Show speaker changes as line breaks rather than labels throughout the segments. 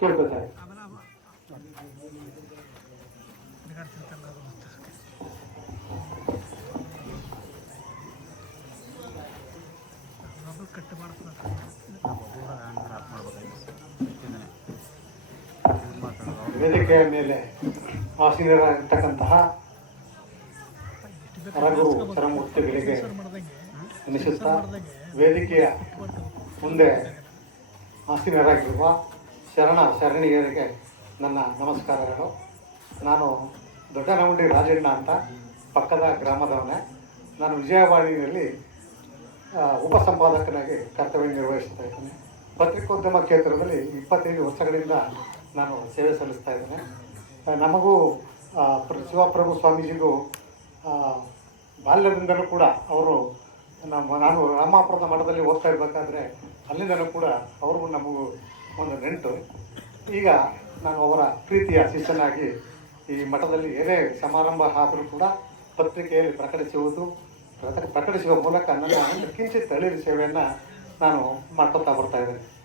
ಕೇಳ್ಕೊತಾರೆ
ವೇದಿಕೆಯ ಮೇಲೆ ಆಸೀನರಾಗಿರ್ತಕ್ಕಂತಹ ಹರಗುರು ಸರಮೂರ್ತಿಗಳಿಗೆ ಅನಿಸುತ್ತಾ ವೇದಿಕೆಯ ಮುಂದೆ ಆಸೀನರಾಗಿರುವ ಶರಣ, ಶರಣಿಯರಿಗೆ ನನ್ನ ನಮಸ್ಕಾರಗಳು. ನಾನು ದೊಡ್ಡನಗುಂಡಿ ರಾಜಣ್ಣ ಅಂತ, ಪಕ್ಕದ ಗ್ರಾಮದವನೇ. ನಾನು ವಿಜಯವಾಣಿಯಲ್ಲಿ ಉಪಸಂಪಾದಕನಾಗಿ ಕರ್ತವ್ಯ ನಿರ್ವಹಿಸ್ತಾ ಇದ್ದೇನೆ. ಪತ್ರಿಕೋದ್ಯಮ ಕ್ಷೇತ್ರದಲ್ಲಿ ಇಪ್ಪತ್ತೈದು ವರ್ಷಗಳಿಂದ ನಾನು ಸೇವೆ ಸಲ್ಲಿಸ್ತಾ ಇದ್ದೇನೆ. ನಮಗೂ ಶಿವಪ್ರಭು ಸ್ವಾಮೀಜಿಗೂ ಬಾಲ್ಯದಿಂದಲೂ ಕೂಡ ಅವರು ನಮ್ಮ, ನಾನು ರಾಮಾಪುರದ ಮಠದಲ್ಲಿ ಓದ್ತಾ ಇರಬೇಕಾದ್ರೆ ಅಲ್ಲಿಂದಲೂ ಕೂಡ ಅವ್ರಿಗೂ ನಮಗೂ ಒಂದು ನೆಂಟು. ಈಗ ನಾನು ಅವರ ಪ್ರೀತಿಯ ಶಿಷ್ಯನಾಗಿ ಈ ಮಠದಲ್ಲಿ ಏನೇ ಸಮಾರಂಭ ಆದರೂ ಕೂಡ ಪತ್ರಿಕೆಯಲ್ಲಿ ಪ್ರಕಟಿಸುವುದು, ಪ್ರಕ- ಪ್ರಕಟಿಸುವ ಮೂಲಕ ನನ್ನ ಒಂದು ಕಿಂಚಿತ್ ತಳಿರು ಸೇವೆಯನ್ನು ನಾನು ಮಾಡ್ಕೊತಾ ಬರ್ತಾ ಇದ್ದೇನೆ.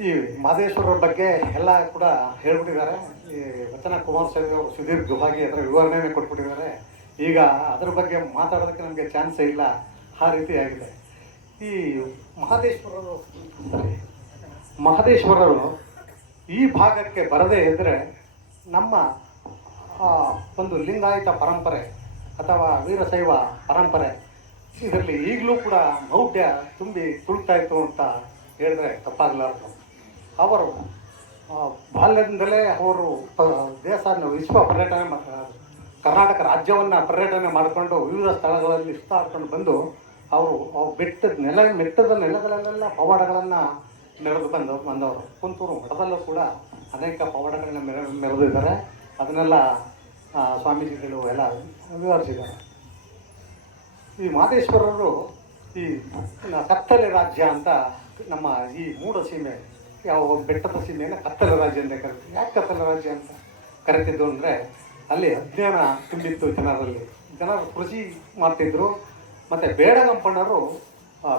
ಈ ಮಹದೇಶ್ವರರ ಬಗ್ಗೆ ಎಲ್ಲ ಕೂಡ ಹೇಳ್ಬಿಟ್ಟಿದ್ದಾರೆ. ಈ ವಚನ ಕುಮಾರಸ್ವಾಮಿ ಅವರು ಸುದೀರ್ಘವಾಗಿ ಅದರ ವಿವರಣೆಯನ್ನು ಕೊಟ್ಬಿಟ್ಟಿದ್ದಾರೆ. ಈಗ ಅದರ ಬಗ್ಗೆ ಮಾತಾಡೋದಕ್ಕೆ ನಮಗೆ ಚಾನ್ಸೇ ಇಲ್ಲ. ಆ ರೀತಿ ಆಗಿದೆ. ಈ ಮಹದೇಶ್ವರರು ಮಹದೇಶ್ವರರು ಈ ಭಾಗಕ್ಕೆ ಬರದೇ ಇದ್ದರೆ ನಮ್ಮ ಒಂದು ಲಿಂಗಾಯತ ಪರಂಪರೆ ಅಥವಾ ವೀರಶೈವ ಪರಂಪರೆ ಇದರಲ್ಲಿ ಈಗಲೂ ಕೂಡ ಮೌಢ್ಯ ತುಂಬಿ ತುಳುಕ್ತಾ ಇತ್ತು ಅಂತ ಹೇಳಿದ್ರೆ ತಪ್ಪಾಗಲಾರದು. ಅವರು ಬಾಲ್ಯದಿಂದಲೇ ಅವರು ಪ- ದೇಶ ವಿಶ್ವ ಪರ್ಯಟನೆ ಕರ್ನಾಟಕ ರಾಜ್ಯವನ್ನು ಪರ್ಯಟನೆ ಮಾಡಿಕೊಂಡು ವಿವಿಧ ಸ್ಥಳಗಳಲ್ಲಿ ಸುತ್ತಾಡ್ಕೊಂಡು ಬಂದು, ಅವರು ಅವು ಬೆಟ್ಟದ ನೆಲ ಮೆಟ್ಟದ ನೆಲಗಳಲ್ಲೆಲ್ಲ ಪವಾಡಗಳನ್ನು ಮೆರೆದು ಬಂದು ಬಂದವರು. ಕುಂತೂರು ಮಠದಲ್ಲೂ ಕೂಡ ಅನೇಕ ಪವಾಡಗಳನ್ನ ಮೆರೆ ಮೆರೆದಿದ್ದಾರೆ. ಅದನ್ನೆಲ್ಲ ಸ್ವಾಮೀಜಿಗಳು ಎಲ್ಲ ವಿವರಿಸಿದ್ದಾರೆ. ಈ ಮಾದೇಶ್ವರರು ಈ ಕತ್ತಲೆ ರಾಜ್ಯ ಅಂತ ನಮ್ಮ ಈ ಮೂಡ ಸೀಮೆ, ಯಾವ ಬೆಟ್ಟದ ಸೀಮೆಯನ್ನು ಕತ್ತಲೆ ರಾಜ್ಯ ಅಂತ ಕರಿತೀವಿ. ಯಾಕೆ ಕತ್ತಲೆ ರಾಜ್ಯ ಅಂತ ಕರಿತಿದ್ದು ಅಂದರೆ, ಅಲ್ಲಿ ಅಜ್ಞಾನ ತುಂಬಿತ್ತು ಜನರಲ್ಲಿ. ಜನರು ಕೃಷಿ ಮಾಡ್ತಿದ್ರು. ಮತ್ತು ಬೇಡಗಂಪಣ್ಣರು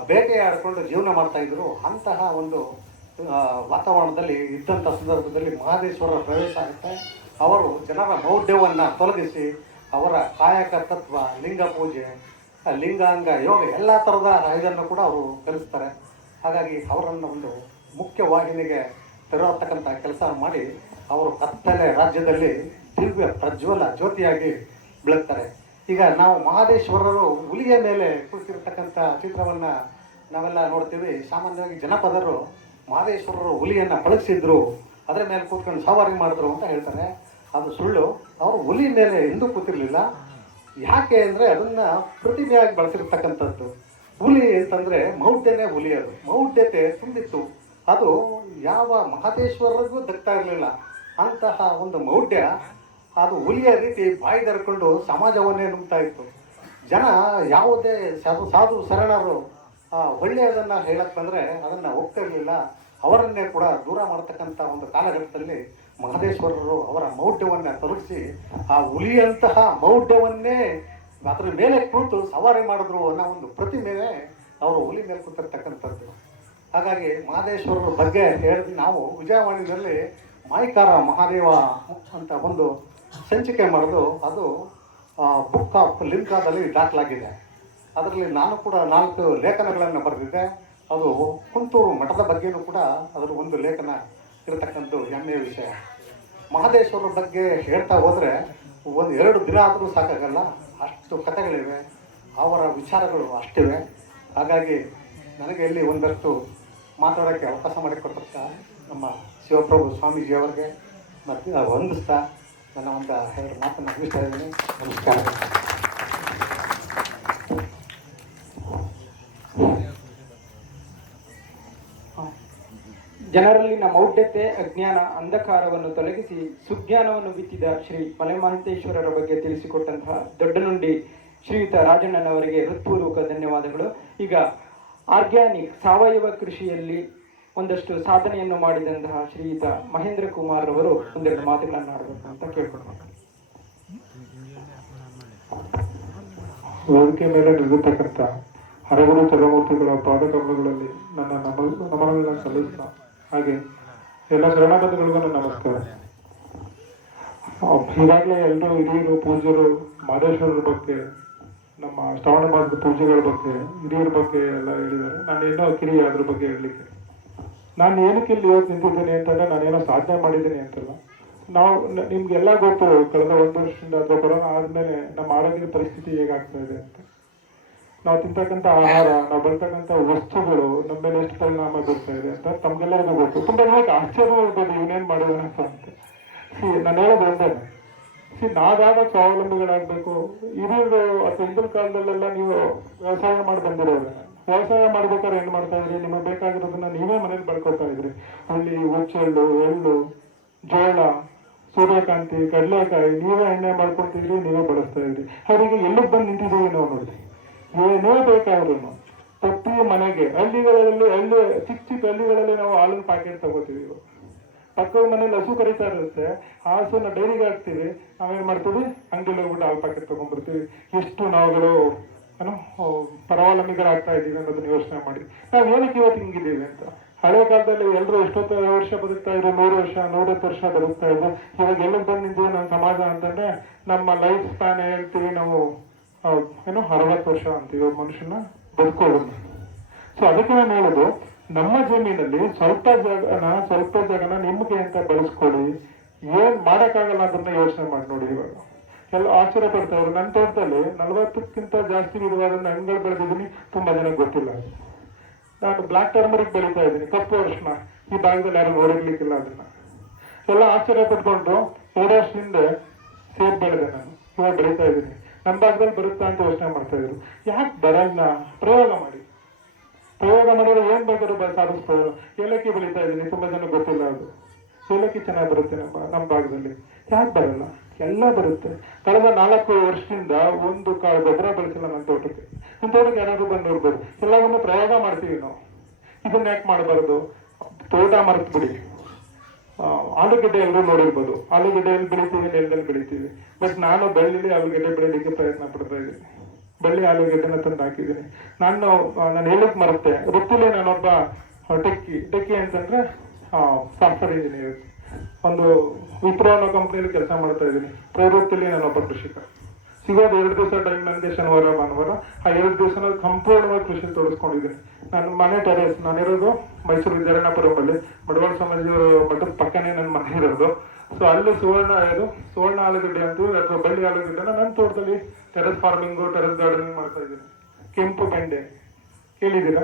ಬೇಟೆಯಾಡಿಕೊಂಡು ಜೀವನ ಮಾಡ್ತಾಯಿದ್ರು ಅಂತಹ ಒಂದು ವಾತಾವರಣದಲ್ಲಿ ಇದ್ದಂಥ ಸಂದರ್ಭದಲ್ಲಿ ಮಹದೇಶ್ವರ ಪ್ರವೇಶ ಆಗುತ್ತೆ. ಅವರು ಜನರ ಮೌಢ್ಯವನ್ನು ತೊಲಗಿಸಿ ಅವರ ಕಾಯಕ ತತ್ವ, ಲಿಂಗ ಪೂಜೆ ಲಿಂಗಾಂಗ, ಯೋಗ ಎಲ್ಲ ಥರದ ಇದನ್ನು ಕೂಡ ಅವರು ಕಲಿಸ್ತಾರೆ. ಹಾಗಾಗಿ ಅವರನ್ನು ಒಂದು ಮುಖ್ಯ ವಾಹಿನಿಗೆ ತೆರಳತಕ್ಕಂಥ ಕೆಲಸ ಮಾಡಿ ಅವರು ಕತ್ತಲೆ ರಾಜ್ಯದಲ್ಲಿ ದಿವ್ಯ ಪ್ರಜ್ವಲ ಜ್ಯೋತಿಯಾಗಿ ಬೆಳಗ್ತಾರೆ. ಈಗ ನಾವು ಮಹದೇಶ್ವರರು ಹುಲಿಯ ಮೇಲೆ ಕುಳಿತಿರ್ತಕ್ಕಂಥ ಚಿತ್ರವನ್ನು ನಾವೆಲ್ಲ ನೋಡ್ತೀವಿ. ಸಾಮಾನ್ಯವಾಗಿ ಜನಪದರು ಮಹದೇಶ್ವರರು ಹುಲಿಯನ್ನು ಬಳಸಿದ್ರು ಅದರ ಮೇಲೆ ಕೂತ್ಕೊಂಡು ಸವಾರಿ ಮಾಡಿದ್ರು ಅಂತ ಹೇಳ್ತಾರೆ. ಅದು ಸುಳ್ಳು. ಅವರು ಹುಲಿ ಮೇಲೆ ಎಂದೂ ಕೂತಿರ್ಲಿಲ್ಲ. ಯಾಕೆ ಅಂದರೆ ಅದನ್ನು ಪ್ರತಿಮೆಯಾಗಿ ಬಳಸಿರ್ತಕ್ಕಂಥದ್ದು. ಹುಲಿ ಅಂತಂದರೆ ಮೌಢ್ಯನೇ ಹುಲಿ ಅದು. ಮೌಢ್ಯತೆ ತುಂಬಿತ್ತು. ಅದು ಯಾವ ಮಹದೇಶ್ವರರಿಗೂ ದಕ್ತಾ ಇರಲಿಲ್ಲ. ಅಂತಹ ಒಂದು ಮೌಢ್ಯ ಅದು ಹುಲಿಯ ರೀತಿ ಬಾಯಿ ತರ್ಕೊಂಡು ಸಮಾಜವನ್ನೇ ನುಗ್ತಾ ಇತ್ತು. ಜನ ಯಾವುದೇ ಸಾಧು ಸಾಧು ಶರಣರು ಒಳ್ಳೆಯದನ್ನು ಹೇಳಕ್ಕೆ ಬಂದರೆ ಅದನ್ನು ಒಪ್ತಿರಲಿಲ್ಲ ಅವರನ್ನೇ ಕೂಡ ದೂರ ಮಾಡ್ತಕ್ಕಂಥ ಒಂದು ಕಾಲಘಟ್ಟದಲ್ಲಿ ಮಹದೇಶ್ವರರು ಅವರ ಮೌಢ್ಯವನ್ನು ತಲುಪಿಸಿ ಆ ಹುಲಿಯಂತಹ ಮೌಢ್ಯವನ್ನೇ ಅದರ ಮೇಲೆ ಕೂತು ಸವಾರಿ ಮಾಡಿದ್ರು ಅನ್ನೋ ಒಂದು ಪ್ರತಿಮೆ ಅವರು ಹುಲಿ ಮೇಲೆ ಕೂತಿರ್ತಕ್ಕಂಥದ್ದು. ಹಾಗಾಗಿ ಮಹದೇಶ್ವರರ ಬಗ್ಗೆ ಹೇಳಿದ್ವಿ ನಾವು ವಿಜಯವಾಣಿಯಲ್ಲಿ ಮಾಯಿಕಾರ ಮಹಾದೇವ ಅಂತ ಒಂದು ಸಂಚಿಕೆ ಮಾಡೋದು ಅದು ಬುಕ್ ಆಫ್ ಲಿಂಕಾದಲ್ಲಿ ದಾಖಲಾಗಿದೆ. ಅದರಲ್ಲಿ ನಾನು ಕೂಡ ನಾಲ್ಕು ಲೇಖನಗಳನ್ನು ಬರೆದಿದ್ದೆ. ಅದು ಕುಂತೂರು ಮಠದ ಬಗ್ಗೆಯೂ ಕೂಡ ಅದರ ಒಂದು ಲೇಖನ ಇರತಕ್ಕಂಥ ಹೆಮ್ಮೆಯ ವಿಷಯ. ಮಹದೇಶ್ವರ ಬಗ್ಗೆ ಹೇಳ್ತಾ ಹೋದರೆ ಒಂದು ಎರಡು ದಿನ ಆದರೂ ಸಾಕಾಗಲ್ಲ, ಅಷ್ಟು ಕಥೆಗಳಿವೆ, ಅವರ ವಿಚಾರಗಳು ಅಷ್ಟಿವೆ. ಹಾಗಾಗಿ ನನಗೆ ಇಲ್ಲಿ ಒಂದಷ್ಟು ಮಾತಾಡೋಕ್ಕೆ ಅವಕಾಶ ಮಾಡಿಕೊಟ್ಟಂಥ ನಮ್ಮ ಶಿವಪ್ರಭು ಸ್ವಾಮೀಜಿಯವರಿಗೆ ಮತ್ತು ವಂದಿಸ್ತಾ ನನ್ನ ಒಂದು ಎರಡು ಮಾತು ನಮಸ್ಕಾರ
ಜನರಲ್ಲಿನ ಮೌಢ್ಯತೆ ಅಜ್ಞಾನ, ಅಂಧಕಾರವನ್ನು ತೊಲಗಿಸಿ ಸುಜ್ಞಾನವನ್ನು ಬಿತ್ತಿದ ಶ್ರೀ ಮಲೆಮಹಂತೇಶ್ವರರ ಬಗ್ಗೆ ತಿಳಿಸಿಕೊಟ್ಟಂತಹ ದೊಡ್ಡನುಂಡಿ ಶ್ರೀಯುತ ರಾಜಣ್ಣನವರಿಗೆ ಹೃತ್ಪೂರ್ವಕ ಧನ್ಯವಾದಗಳು. ಈಗ ಆರ್ಗ್ಯಾನಿಕ್ ಸಾವಯವ ಕೃಷಿಯಲ್ಲಿ ಒಂದಷ್ಟು ಸಾಧನೆಯನ್ನು ಮಾಡಿದಂತಹ ಶ್ರೀಯುತ ಮಹೇಂದ್ರ ಕುಮಾರ್ ಅವರು ಒಂದೆರಡು ಮಾತುಗಳನ್ನು ಆಡಬೇಕು ಅಂತ ಕೇಳ್ಕೊಳ್ಬೇಕು
ಮೇಲೆ ನಿಲ್ಲತಕ್ಕಂಥ ಹರಗುರು ಚರಮೂರ್ತಿಗಳ ಪಾದಕಮಲಗಳಲ್ಲಿ ನನ್ನ ನಮ ನಮನಗಳನ್ನು ಸಲ್ಲಿಸ್ತಾ, ಹಾಗೆ ಎಲ್ಲ ಶರಣಬಂಧುಗಳಿಗೂ ನನ್ನ ನಮಸ್ಕಾರ. ಈಗಾಗಲೇ ಎಲ್ಲರೂ ಹಿರಿಯರು, ಪೂಜ್ಯರು, ಮಾದೇಶ್ವರರ ಬಗ್ಗೆ, ನಮ್ಮ ಶ್ರವಣ ಮಾಸದ ಪೂಜೆಗಳ ಬಗ್ಗೆ, ಹಿರಿಯರ ಬಗ್ಗೆ ಎಲ್ಲ ಹೇಳಿದ್ದಾರೆ. ನಾನು ಏನೋ ಕಿರಿಯ ಅದ್ರ ಬಗ್ಗೆ ಹೇಳಲಿಕ್ಕೆ ನಾನು ಏನಕ್ಕೆ ಇಲ್ಲಿ ಇವತ್ತು ನಿಂತಿದ್ದೀನಿ ಅಂತಂದ್ರೆ ನಾನೇನೋ ಸಾಧನೆ ಮಾಡಿದ್ದೀನಿ ಅಂತಲ್ಲ ನಾವು ನಿಮ್ಗೆಲ್ಲ ಗೊತ್ತು, ಕಳೆದ ಒಂದು ವರ್ಷದಿಂದ ಅಥವಾ ಕೊರೋನಾ ಆದ್ಮೇಲೆ ನಮ್ಮ ಆರೋಗ್ಯದ ಪರಿಸ್ಥಿತಿ ಹೇಗಾಗ್ತಾ ಇದೆ ಅಂತ. ನಾವು ತಿಂತಕ್ಕಂಥ ಆಹಾರ, ನಾವು ಬರ್ತಕ್ಕಂಥ ವಸ್ತುಗಳು ನಮ್ಮ ಮೇಲೆ ಎಷ್ಟು ಪರಿಣಾಮ ಬೀರ್ತಾ ಇದೆ ಅಂತ ತಮ್ಗೆಲ್ಲರಿಗೂ ಗೊತ್ತು. ತುಂಬಾ ಆಶ್ಚರ್ಯ ಇರ್ಬೋದು ಇವನೇನ್ ಮಾಡೋಣ ಅಂತ. ಸಿ, ನಾನು ಹೇಳೋದು ಒಂದೇ. ಸಿ ನಾವಾದ ಸ್ವಾವಲಂಬಿಗಳಾಗಬೇಕು? ಹಿರಿಯರು ಅಥವಾ ಹಿಂದಿನ ಕಾಲದಲ್ಲೆಲ್ಲ ನೀವು ವ್ಯವಸಾಯ ಮಾಡಿ ಬಂದಿರೋರು. ವ್ಯವಸಾಯ ಮಾಡ್ಬೇಕಾದ್ರೆ ಏನು ಮಾಡ್ತಾ ಇದ್ರಿ? ನಿಮಗೆ ಬೇಕಾಗಿರೋದನ್ನ ನೀವೇ ಮನೇಲಿ ಬೆಳ್ಕೊಳ್ತಾ ಇದ್ರಿ. ಅಲ್ಲಿ ಹುಚ್ಚೆಳ್ಳು, ಎಳ್ಳು, ಜೋಳ, ಸೂರ್ಯಕಾಂತಿ, ಕಡಲೆಕಾಯಿ, ನೀವೇ ಎಣ್ಣೆ ಮಾಡ್ಕೊತಿದ್ರಿ ನೀವೇ ಬಳಸ್ತಾ ಇದ್ರಿ. ಅವರಿಗೆ ಎಲ್ಲಿಗೆ ಬಂದು ನಿಂತಿದ್ದೀವಿ ನಾವು ನೋಡಿ ಏನೇ ಬೇಕಾದ್ರೂ ಪ್ರತಿ ಮನೆಗೆ, ಹಳ್ಳಿಗಳಲ್ಲಿ, ಹಳ್ಳಿ ಚಿಕ್ಕ ಚಿಕ್ಕ ಹಳ್ಳಿಗಳಲ್ಲಿ ನಾವು ಹಾಲಿನ ಪ್ಯಾಕೆಟ್ ತಗೋತೀವಿ. ಪಕ್ಕದ ಮನೇಲಿ ಹಸು ಕರಿತಾ ಇರುತ್ತೆ ಆ ಹಸುನ ಡೈರಿಗೆ ಹಾಕ್ತೀವಿ ನಾವೇನು ಮಾಡ್ತೀವಿ? ಅಂಗಡಿಲಿ ಹೋಗ್ಬಿಟ್ಟು ಹಾಲು ಪ್ಯಾಕೆಟ್ ತಗೊಂಡ್ಬರ್ತೀವಿ. ಎಷ್ಟು ನಾವುಗಳು ಪರಾವಲಂಬಿಗಳಾಗ್ತಾ ಇದ್ದೀವಿ ಅನ್ನೋದನ್ನ ಯೋಚನೆ ಮಾಡಿ ನಾವು ಏನಕ್ಕೆ ಇವತ್ತು ಹಿಂಗಿದ್ದೀವಿ ಅಂತ? ಹಳೆ ಕಾಲದಲ್ಲಿ ಎಲ್ಲರೂ ಎಷ್ಟೊತ್ತ ವರ್ಷ ಬದುಕ್ತಾ ಇದ್ರು, ನೂರು ವರ್ಷ ನೂರತ್ತು ವರ್ಷ ಬದುಕ್ತಾ ಇದ್ರು, ಇವಾಗ ಎಲ್ಲಿಗೆ ಬಂದಿದ್ದು ನಮ್ಮ ಸಮಾಜ ಅಂತಂದ್ರೆ ನಮ್ಮ ಲೈಫ್ ಸ್ಪ್ಯಾನ್ ಹೇಳ್ತೀವಿ ನಾವು ಏನು ಅರವತ್ತು ವರ್ಷ ಅಂತೀವಿ ಮನುಷ್ಯನ ಬದುಕೋದು. ಸೊ ಅದಕ್ಕೆ ನಾನು ಹೇಳೋದು, ನಮ್ಮ ಜಮೀನಲ್ಲಿ ಸ್ವಲ್ಪ ಜಾಗನ ಸ್ವಲ್ಪ ಜಾಗನ ನಿಮ್ಗೆ ಅಂತ ಬಳಸ್ಕೊಳ್ಳಿ. ಏನ್ ಮಾಡಕ್ಕಾಗಲ್ಲ ಅದನ್ನ ಯೋಚನೆ ಮಾಡಿ ನೋಡಿ ಇವಾಗ. ಎಲ್ಲ ಆಶ್ಚರ್ಯ ಪಡ್ತಾ ಇದ್ರು ನನ್ನ ತೋಟದಲ್ಲಿ ನಲವತ್ತಕ್ಕಿಂತ ಜಾಸ್ತಿ ವಿಧವಾದ ಹಣ್ಣುಗಳು ಬೆಳೆದಿದ್ದೀನಿ. ತುಂಬಾ ಜನಕ್ಕೆ ಗೊತ್ತಿಲ್ಲ. ನಾನು ಬ್ಲಾಕ್ ಟರ್ಮರಿಕ್ ಬೆಳೀತಾ ಇದ್ದೀನಿ. ಕಪ್ಪು ಅರಿಶಿನ ಈ ಭಾಗದಲ್ಲಿ ಯಾರು ನೋಡಿರ್ಲಿಕ್ಕಿಲ್ಲ ಅದನ್ನ. ಎಲ್ಲ ಆಶ್ಚರ್ಯ ಪಟ್ಕೊಂಡು ಎರಡು ವರ್ಷ ಹಿಂದೆ ಸೇಬ್ ಬೆಳೆದೆ ನಾನು. ಇವಾಗ ಬೆಳೀತಾ ಇದ್ದೀನಿ. ನಮ್ಮ ಭಾಗದಲ್ಲಿ ಬರುತ್ತಾ ಅಂತ ಯೋಚನೆ ಮಾಡ್ತಾ ಇದ್ರು. ಯಾಕೆ ಬರಲ್ಲ? ಪ್ರಯೋಗ ಮಾಡಿ. ಪ್ರಯೋಗ ಮಾಡಿದ್ರೆ ಏನ್ ಬೇಕಾದ್ರೂ ಸಾಧಿಸ್ತಾ ಏಲಕ್ಕಿ ಬೆಳೀತಾ ಇದ್ದೀನಿ. ತುಂಬಾ ಜನ ಗೊತ್ತಿಲ್ಲ ಅದು. ಏಲಕ್ಕಿ ಚೆನ್ನಾಗಿ ಬರುತ್ತೆ ನಮ್ಮ ನಮ್ಮ ಭಾಗದಲ್ಲಿ. ಯಾಕೆ ಬರಲ್ಲ? ಎಲ್ಲ ಬರುತ್ತೆ. ಕಳೆದ ನಾಲ್ಕು ವರ್ಷದಿಂದ ಒಂದು ಬಳಸಿಲ್ಲ ನನ್ನ ತೋಟಕ್ಕೆ. ನಮ್ಮ ತೋಟಕ್ಕೆ ಏನಾದರೂ ಬಂದು ನೋಡ್ಬೋದು ಎಲ್ಲವನ್ನು ಪ್ರಯೋಗ ಮಾಡ್ತೀವಿ ನಾವು. ಇದನ್ನ ಯಾಕೆ ಮಾಡಬಾರ್ದು? ತೋಟ ಮರೆತು ಬಿಡಿ. ಆಲೂಗಡ್ಡೆ ಎಲ್ಲರೂ ನೋಡಿರ್ಬೋದು. ಆಲೂಗಡ್ಡೆಯಲ್ಲಿ ಬೆಳಿತೀವಿ ನೆಲದಲ್ಲಿ ಬೆಳಿತೀವಿ. ಬಟ್ ನಾನು ಬೆಳ್ಳಿ ಆಲೂಗಡ್ಡೆ ಬೆಳಿಲಿಕ್ಕೆ ಪ್ರಯತ್ನ ಪಡ್ತಾ ಇದ್ದೀನಿ. ಬೆಳ್ಳಿ ಆಲೂಗಡ್ಡೆನ ತಂದು ಹಾಕಿದ್ದೀನಿ. ನಾನು ನಾನು ಹೇಳಕ್ ಮರುತ್ತೆ ವೃತ್ತಿಲಿ ನಾನೊಬ್ಬ ಟೆಕ್ಕಿ. ಟೆಕ್ಕಿ ಅಂತಂದ್ರೆ ಸಾಫ್ಟ್ವೇರ್ ಇಂಜಿನಿಯರ್. ಒಂದು ವಿಪ್ರೋ ಅನ್ನೋ ಕಂಪ್ನಿಯಲ್ಲಿ ಕೆಲಸ ಮಾಡ್ತಾ ಇದ್ದೀನಿ. ಪ್ರವೃತ್ತಿಲಿ ನಾನೊಬ್ಬ ಕೃಷಿಕ. ಸಿಗೋದು ಎರಡು ದಿವಸ ಟೈಮ್ ನನಗೆ ಶನಿವಾರ, ಭಾನುವಾರ. ಆ ಎರಡು ದಿವಸ ಸಂಪೂರ್ಣವಾಗಿ ಕೃಷಿ ತೊಡಸ್ಕೊಂಡಿದ್ದೀನಿ. ನನ್ನ ಮನೆ ಟೆರೆಸ್ ನಾನಿರೋದು ಮೈಸೂರು ವಿದ್ಯಾರಣ್ಯಪುರಮಲ್ಲಿ ಮಡವಾಳ ಸಮಾಜದ ಮಠದ ಪಕ್ಕನೇ ನನ್ನ ಮನೆ ಇರೋದು. ಸೊ ಅಲ್ಲಿ ಸುವರ್ಣ ಇದು, ಸುವರ್ಣ ಆಲೂಗಡ್ಡೆ ಅಂತೂ ಅಥವಾ ಬಳ್ಳಿ ಆಲೂಗಡ್ಡೆನ ನನ್ನ ತೋಟದಲ್ಲಿ ಟೆರೆಸ್ ಫಾರ್ಮಿಂಗು ಟೆರೆಸ್ ಗಾರ್ಡನಿಂಗ್ ಮಾಡ್ತಾ ಇದ್ದೀನಿ. ಕೆಂಪು ಬೆಂಡೆ. ಕೇಳಿದ್ದೀರಾ?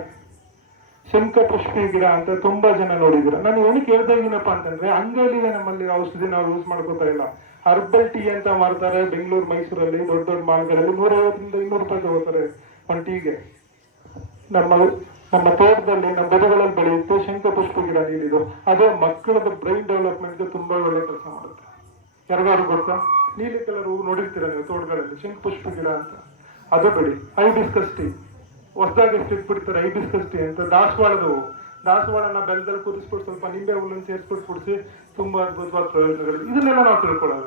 ಪುಷ್ಪಿ ಗಿಡ ಅಂತ ತುಂಬಾ ಜನ ನೋಡಿದ್ರು. ನಾನು ಏನು ಹೇಳ್ತಾ ಏನಪ್ಪ ಅಂತಂದ್ರೆ ಅಂಗಡಿಗೆ ನಮ್ಮಲ್ಲಿ ಔಷಧಿ ನಾವು ಯೂಸ್ ಮಾಡ್ಕೋತಾ ಇಲ್ಲ. ಹರ್ಬಲ್ ಟೀ ಅಂತ ಮಾಡ್ತಾರೆ, ಬೆಂಗಳೂರು, ಮೈಸೂರಲ್ಲಿ ದೊಡ್ಡ ದೊಡ್ಡ ಮಾಲ್ಗಳಲ್ಲಿ ನೂರೈವತ್ತರಿಂದ ಇನ್ನೂರು ರೂಪಾಯಿ ತಗೋತಾರೆ ಒಂದು ಟೀಗೆ ನಮ್ಮ ನಮ್ಮ ತೋಟದಲ್ಲಿ, ನಮ್ಮ ಬೆಳೆಗಳಲ್ಲಿ ಬೆಳೆಯುತ್ತೆ ಶಂಕಪುಷ್ಪ ಗಿಡ ನೀಡಿದ್ರು ಅದೇ ಮಕ್ಕಳದ ಬ್ರೈನ್ ಡೆವಲಪ್ಮೆಂಟ್ಗೆ ತುಂಬಾ ಒಳ್ಳೆ ಕೆಲಸ ಮಾಡುತ್ತೆ. ಯಾರಿಗಾರು ಗೊತ್ತಾ? ನೀಲಿ ಕಲರ್ ಹೂವು ನೋಡಿರ್ತೀರ ನೀವು ತೋಟಗಳಲ್ಲಿ ಶಂಕಪುಷ್ಪ ಗಿಡ ಅಂತ? ಅದು ಬೆಳಿ ಐಬಿಸ್ಕಸ್ ಟೀ ಹೊಸದಾಗಿ ಎಷ್ಟು ಇಟ್ಬಿಡ್ತಾರೆ ಐದು ಟೀ ಅಂತ. ದಾಸವಾಳದು ದಾಸವಾಳನ ಬೆಲ್ಲದಲ್ಲಿ ಕುದಿಸ್ಬಿಟ್ಟು ಸ್ವಲ್ಪ ನಿಂಬೆ ಹುಲ್ಲನ್ನು ಸೇರಿಸ್ಬಿಟ್ಟು ಕುಡಿಸಿ ತುಂಬಾ ಅದ್ಭುತವಾದ ಪ್ರಯೋಜನಗಳು. ಇದನ್ನೆಲ್ಲ ನಾವು ತಿಳ್ಕೊಳ್ಳೋಣ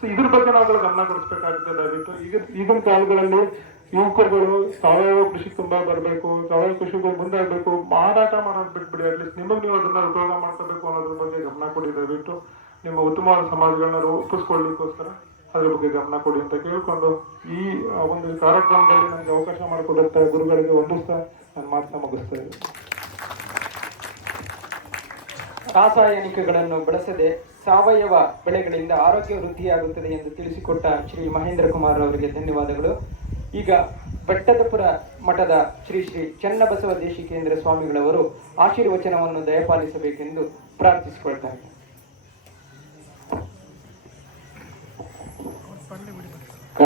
ಸೊ ಇದ್ರ ಬಗ್ಗೆ ನಾವುಗಳು ಗಮನ ಕೊಡಿಸ್ಬೇಕಾಗುತ್ತೆ ದಯವಿಟ್ಟು. ಈಗ ಈಗಿನ ಕಾಲಗಳಲ್ಲಿ ಯುವಕರುಗಳು ಸಾವಯವ ಕೃಷಿ ತುಂಬಾ ಬರಬೇಕು, ಸಾವಯವ ಕೃಷಿಗೆ ಮುಂದಾಗಬೇಕು, ಮಾರಾಟ ಮಾಡೋದು ಬಿಟ್ಬಿಡಿ. ಅಟ್ಲೀಸ್ಟ್ ನಿಮಗೆ ನೀವು ಅದನ್ನ ಉಪಯೋಗ ಮಾಡ್ಕೋಬೇಕು ಅನ್ನೋದ್ರ ಬಗ್ಗೆ ಗಮನ ಕೊಡಿ ದಯವಿಟ್ಟು. ನಿಮ್ಮ ಉತ್ತಮವಾದ ಸಮಾಜಗಳನ್ನ ರೂಪಿಸ್ಕೊಳ್ಳಿಕ್ಕೋಸ್ಕರ. ಅದ್ರ ಬಗ್ಗೆ ಗಮನ ಕೊಡಿ ಅಂತ ಕೇಳಿಕೊಂಡು ಈ ಒಂದು ಕಾರ್ಯಕ್ರಮದಲ್ಲಿ ನನಗೆ ಅವಕಾಶ ಮಾಡಿಕೊಡುವಂಥ ಗುರುಗಳಿಗೆ ಒಂದಿಸ್ತಾ ನನ್ನ ಮಾತನ್ನ ಮುಗಿಸ್ತಾ ಇದ್ದೀನಿ.
ರಾಸಾಯನಿಕಗಳನ್ನು ಬಳಸದೆ ಸಾವಯವ ಬೆಳೆಗಳಿಂದ ಆರೋಗ್ಯ ವೃದ್ಧಿಯಾಗುತ್ತದೆ ಎಂದು ತಿಳಿಸಿಕೊಟ್ಟ ಶ್ರೀ ಮಹೇಂದ್ರ ಕುಮಾರ್ ಅವರಿಗೆ ಧನ್ಯವಾದಗಳು. ಈಗ ಬೆಟ್ಟದಪುರ ಮಠದ ಶ್ರೀ ಶ್ರೀ ಚನ್ನಬಸವ ದೇಶಿಕೇಂದ್ರ ಸ್ವಾಮಿಗಳವರು ಆಶೀರ್ವಚನವನ್ನು ದಯಪಾಲಿಸಬೇಕೆಂದು ಪ್ರಾರ್ಥಿಸಿಕೊಳ್ತಾರೆ.